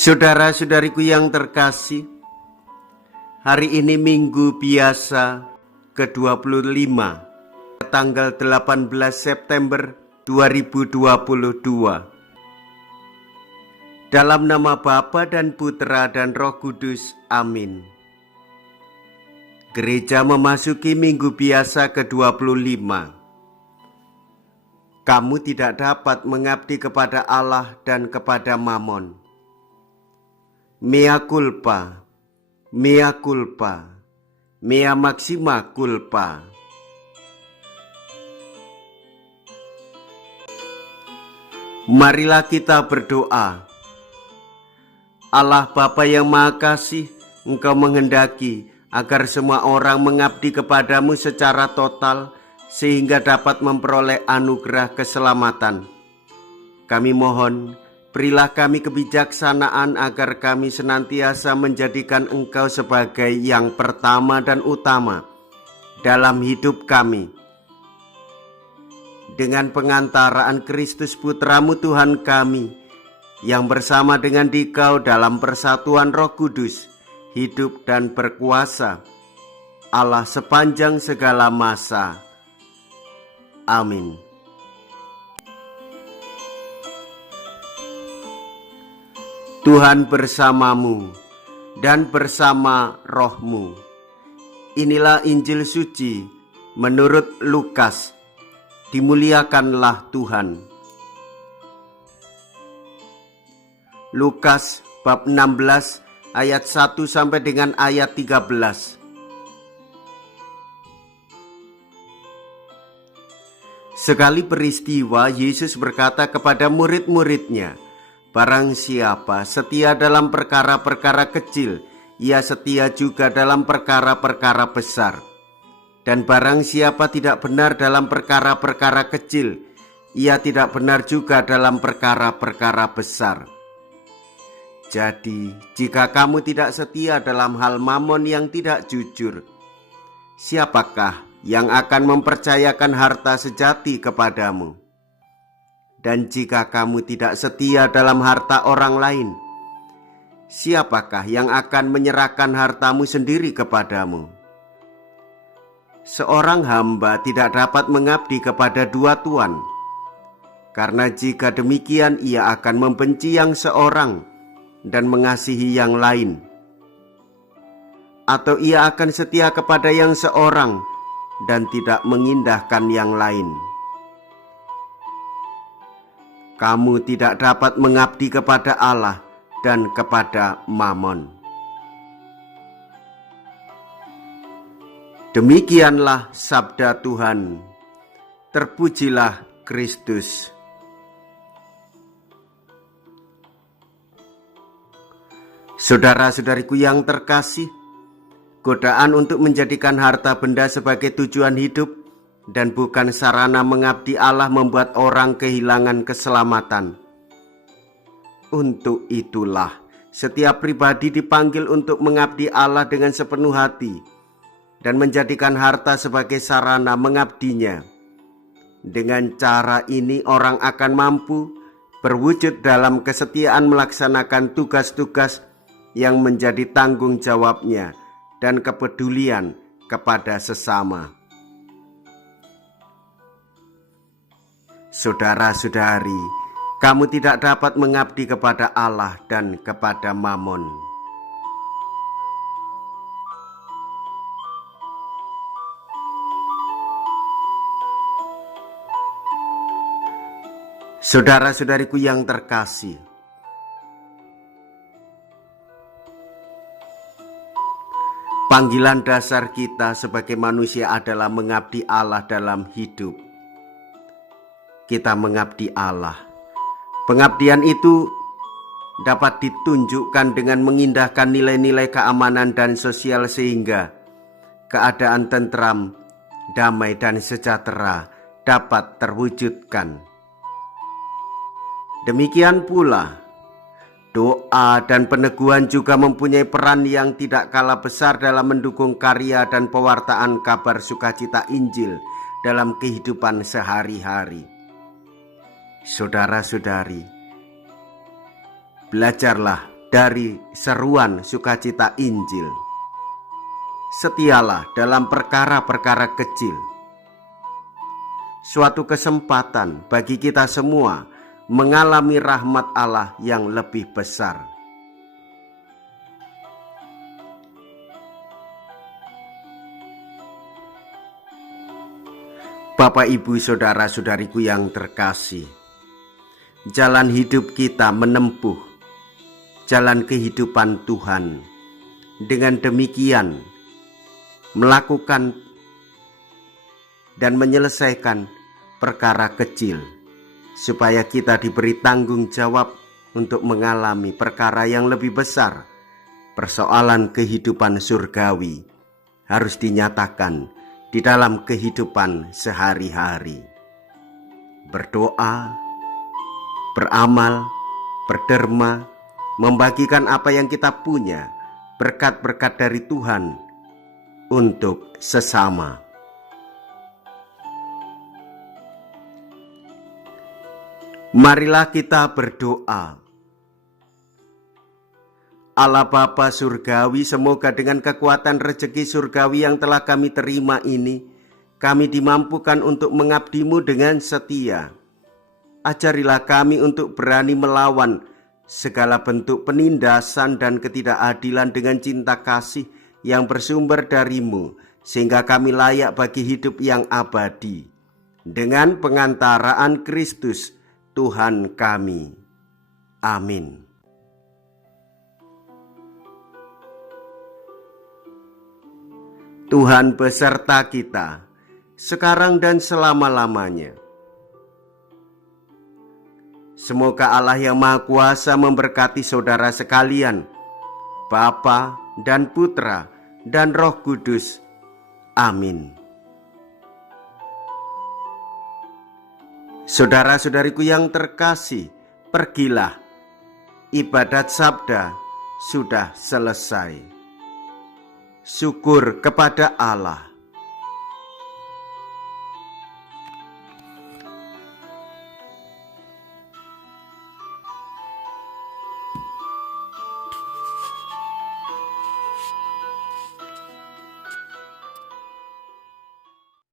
Saudara-saudariku yang terkasih, hari ini Minggu Biasa ke-25, tanggal 18 September 2022. Dalam nama Bapa dan Putra dan Roh Kudus, amin. Gereja memasuki Minggu Biasa ke-25. Kamu tidak dapat mengabdi kepada Allah dan kepada Mammon. Mea culpa, mea culpa, mea maxima culpa. Marilah kita berdoa. Allah Bapa yang Maha Kasih, Engkau menghendaki agar semua orang mengabdi kepadamu secara total sehingga dapat memperoleh anugerah keselamatan. Kami mohon, berilah kami kebijaksanaan agar kami senantiasa menjadikan Engkau sebagai yang pertama dan utama dalam hidup kami. Dengan pengantaraan Kristus Putramu Tuhan kami, yang bersama dengan Dikau dalam persatuan Roh Kudus, hidup dan berkuasa, Allah sepanjang segala masa. Amin. Tuhan bersamamu dan bersama rohmu. Inilah Injil suci menurut Lukas. Dimuliakanlah Tuhan. Lukas bab 16 ayat 1 sampai dengan ayat 13. Sekali peristiwa, Yesus berkata kepada murid-muridnya, "Barang siapa setia dalam perkara-perkara kecil, ia setia juga dalam perkara-perkara besar. Dan barang siapa tidak benar dalam perkara-perkara kecil, ia tidak benar juga dalam perkara-perkara besar. Jadi, jika kamu tidak setia dalam hal Mammon yang tidak jujur, siapakah yang akan mempercayakan harta sejati kepadamu? Dan jika kamu tidak setia dalam harta orang lain, siapakah yang akan menyerahkan hartamu sendiri kepadamu? Seorang hamba tidak dapat mengabdi kepada dua tuan, karena jika demikian ia akan membenci yang seorang dan mengasihi yang lain, atau ia akan setia kepada yang seorang dan tidak mengindahkan yang lain. Kamu tidak dapat mengabdi kepada Allah dan kepada Mammon." Demikianlah sabda Tuhan. Terpujilah Kristus. Saudara-saudariku yang terkasih, godaan untuk menjadikan harta benda sebagai tujuan hidup dan bukan sarana mengabdi Allah membuat orang kehilangan keselamatan. Untuk itulah setiap pribadi dipanggil untuk mengabdi Allah dengan sepenuh hati dan menjadikan harta sebagai sarana mengabdinya. Dengan cara ini orang akan mampu berwujud dalam kesetiaan melaksanakan tugas-tugas yang menjadi tanggung jawabnya dan kepedulian kepada sesama. Saudara-saudari, kamu tidak dapat mengabdi kepada Allah dan kepada Mammon. Saudara-saudariku yang terkasih, panggilan dasar kita sebagai manusia adalah mengabdi Allah dalam hidup. Kita mengabdi Allah. Pengabdian itu dapat ditunjukkan dengan mengindahkan nilai-nilai keamanan dan sosial sehingga keadaan tentram, damai dan sejahtera dapat terwujudkan. Demikian pula, doa dan peneguhan juga mempunyai peran yang tidak kalah besar dalam mendukung karya dan pewartaan kabar sukacita Injil dalam kehidupan sehari-hari. Saudara-saudari, belajarlah dari seruan sukacita Injil. Setialah dalam perkara-perkara kecil. Suatu kesempatan bagi kita semua mengalami rahmat Allah yang lebih besar. Bapak, Ibu, saudara-saudariku yang terkasih, jalan hidup kita menempuh jalan kehidupan Tuhan. Dengan demikian, melakukan dan menyelesaikan perkara kecil, supaya kita diberi tanggung jawab untuk mengalami perkara yang lebih besar. Persoalan kehidupan surgawi harus dinyatakan di dalam kehidupan sehari-hari. Berdoa, beramal, berderma, membagikan apa yang kita punya, berkat-berkat dari Tuhan untuk sesama. Marilah kita berdoa. Allah Bapa surgawi, semoga dengan kekuatan rezeki surgawi yang telah kami terima ini, kami dimampukan untuk mengabdi-Mu dengan setia. Ajarilah kami untuk berani melawan segala bentuk penindasan dan ketidakadilan dengan cinta kasih yang bersumber dari-Mu, sehingga kami layak bagi hidup yang abadi. Dengan pengantaraan Kristus Tuhan kami. Amin. Tuhan beserta kita, sekarang dan selama-lamanya. Semoga Allah yang Maha Kuasa memberkati saudara sekalian, Bapa dan Putra dan Roh Kudus. Amin. Saudara-saudariku yang terkasih, pergilah. Ibadat sabda sudah selesai. Syukur kepada Allah.